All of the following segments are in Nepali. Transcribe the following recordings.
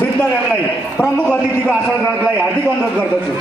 सुन्दरलाई प्रमुख अतिथिको आसन ग्रहणलाई हार्दिक अनुरोध गर्दछु।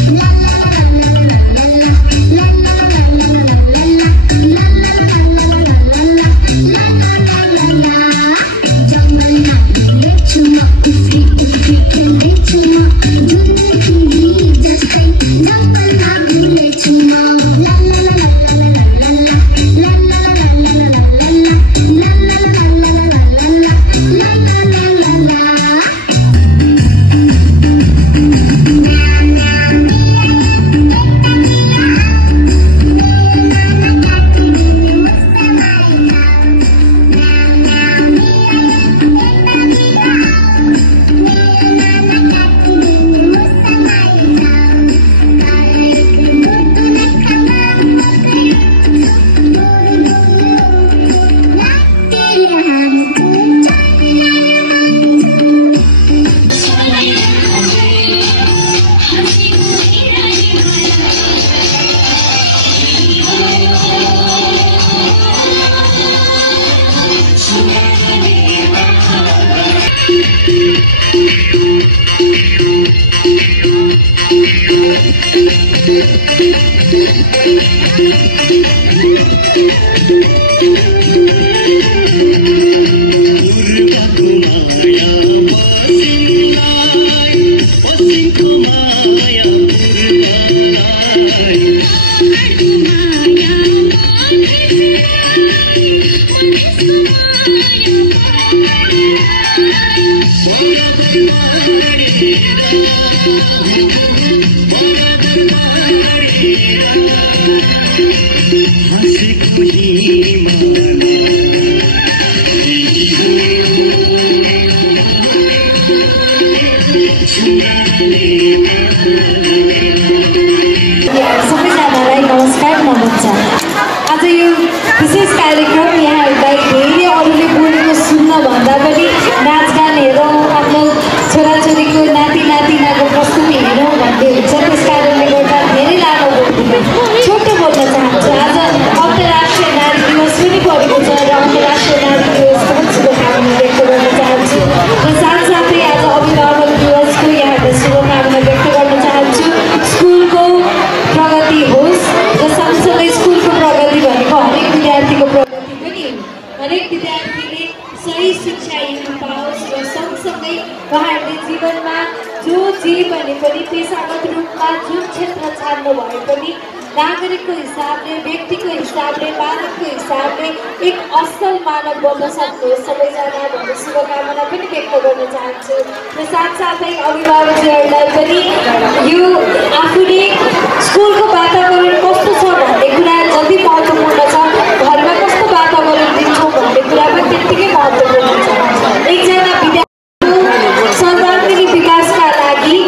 La la la la la la la la la la la. सबैजनालाई नमस्कार नमस्कार। आज यो विशेष कार्यक्रम यहाँहरूलाई धेरै अरूले बोलेको सुन्न भन्दा पनि नाचगान हेरौँ, आफ्नो छोराछोरीको नाति नातिनाको प्रस्तुति हेरौँ भन्ने हुन्छ। त्यस कारणले गर्दा धेरै लामो बोल्दिनँ, छोटो बोल्न चाहन्छु। आज अन्तर्राष्ट्रिय नारी दिवस पनि परेको छ र अन्तर्राष्ट्रिय नारी दिवसको पनि शुभकामना व्यक्त गर्न चाहन्छु र साथसाथै आज अभिभावक दिवसको यहाँहरूलाई शुभकामना व्यक्त गर्न चाहन्छु। स्कुलको प्रगति होस् र सँगसँगै स्कुलको प्रगति भनेको हरेक विद्यार्थीको प्रगति पनि हो। हरेक विद्यार्थीले सही शिक्षा लिन पाओस् र सँगसँगै उहाँहरूले जीवनमा जे भने पनि पेसागत रूपमा जुन क्षेत्र छान्नु भए पनि नागरिकको हिसाबले, व्यक्तिको हिसाबले, मानवको हिसाबले एक असल मानव बन्न सक्नुहोस् सबैजना भन्ने शुभकामना पनि व्यक्त गर्न चाहन्छु। र साथसाथै अभिभावकहरूलाई पनि यो आफूले स्कुलको वातावरण कस्तो छ भन्ने कुरा जति महत्त्वपूर्ण छ, घरमा कस्तो वातावरण दिन्छौँ भन्ने कुरा पनि त्यत्तिकै महत्त्वपूर्ण छ। एकजना विद्यार्थीको सर्वाङ्गीण विकासका लागि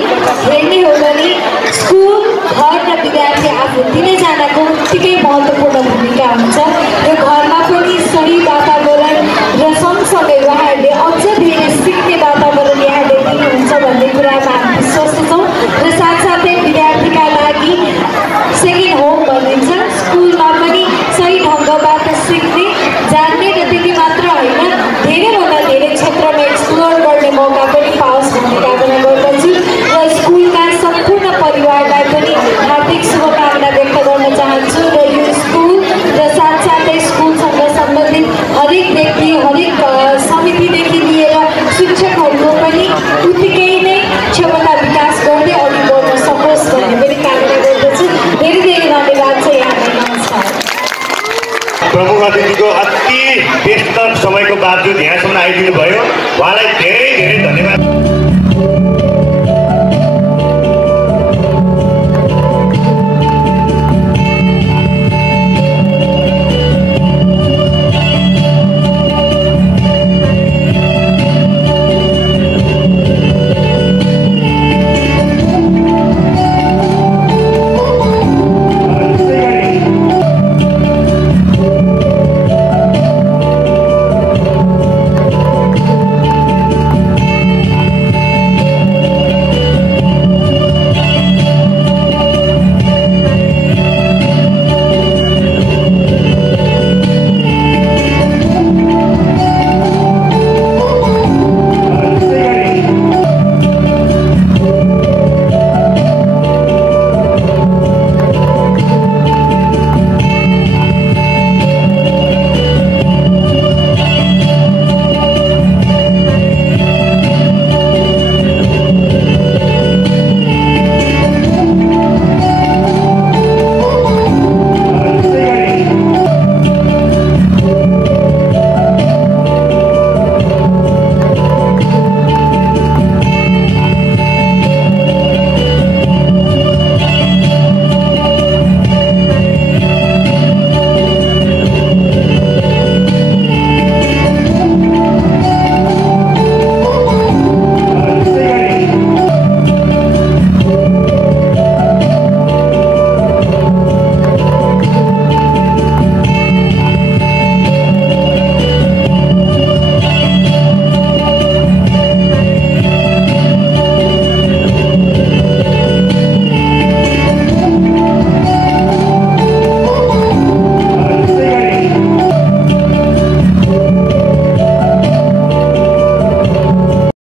हेर्ने हो भने स्कुल, घर र विद्यार्थी आफू तिनैजनाको उत्तिकै महत्त्वपूर्ण भूमिका हुन्छ। र घरमा पनि सही वातावरण र सँगसँगै उहाँहरूले अझ धेरै सिक्ने वातावरण यहाँले दिनुहुन्छ भन्ने कुरामा हामी विश्वस्त छौँ। र साथसाथै विद्यार्थीका लागि सेकेन्ड होम भनिन्छ, स्कुलमा पनि सही ढङ्गबाट सिक्ने, जान्ने र त्यति मात्र होइन धेरैभन्दा धेरै क्षेत्रमा एक्सप्लोर गर्ने मौका पनि पाओस् भन्ने कामना गर्दछु। र स्कुलका सम्पूर्ण परिवारलाई पनि हार्दिक शुभकामना व्यक्त गर्न चाहन्छु। र यो स्कुल र साथसाथै स्कुलसँग सम्बन्धित हरेक व्यक्ति, हरेक समितिदेखि लिएर शिक्षकहरूको पनि उत्तिकै नै क्षमता विकास गर्दै अघि बढ्न सकोस् भन्ने पनि कामना गर्दछु। धेरै धेरै धन्यवाद छ यहाँलाई। नमस्कार। प्रमुख अतिथिको अति व्यस्त समयको बावजुद यहाँसम्म आइदिनु भयो, उहाँलाई धेरै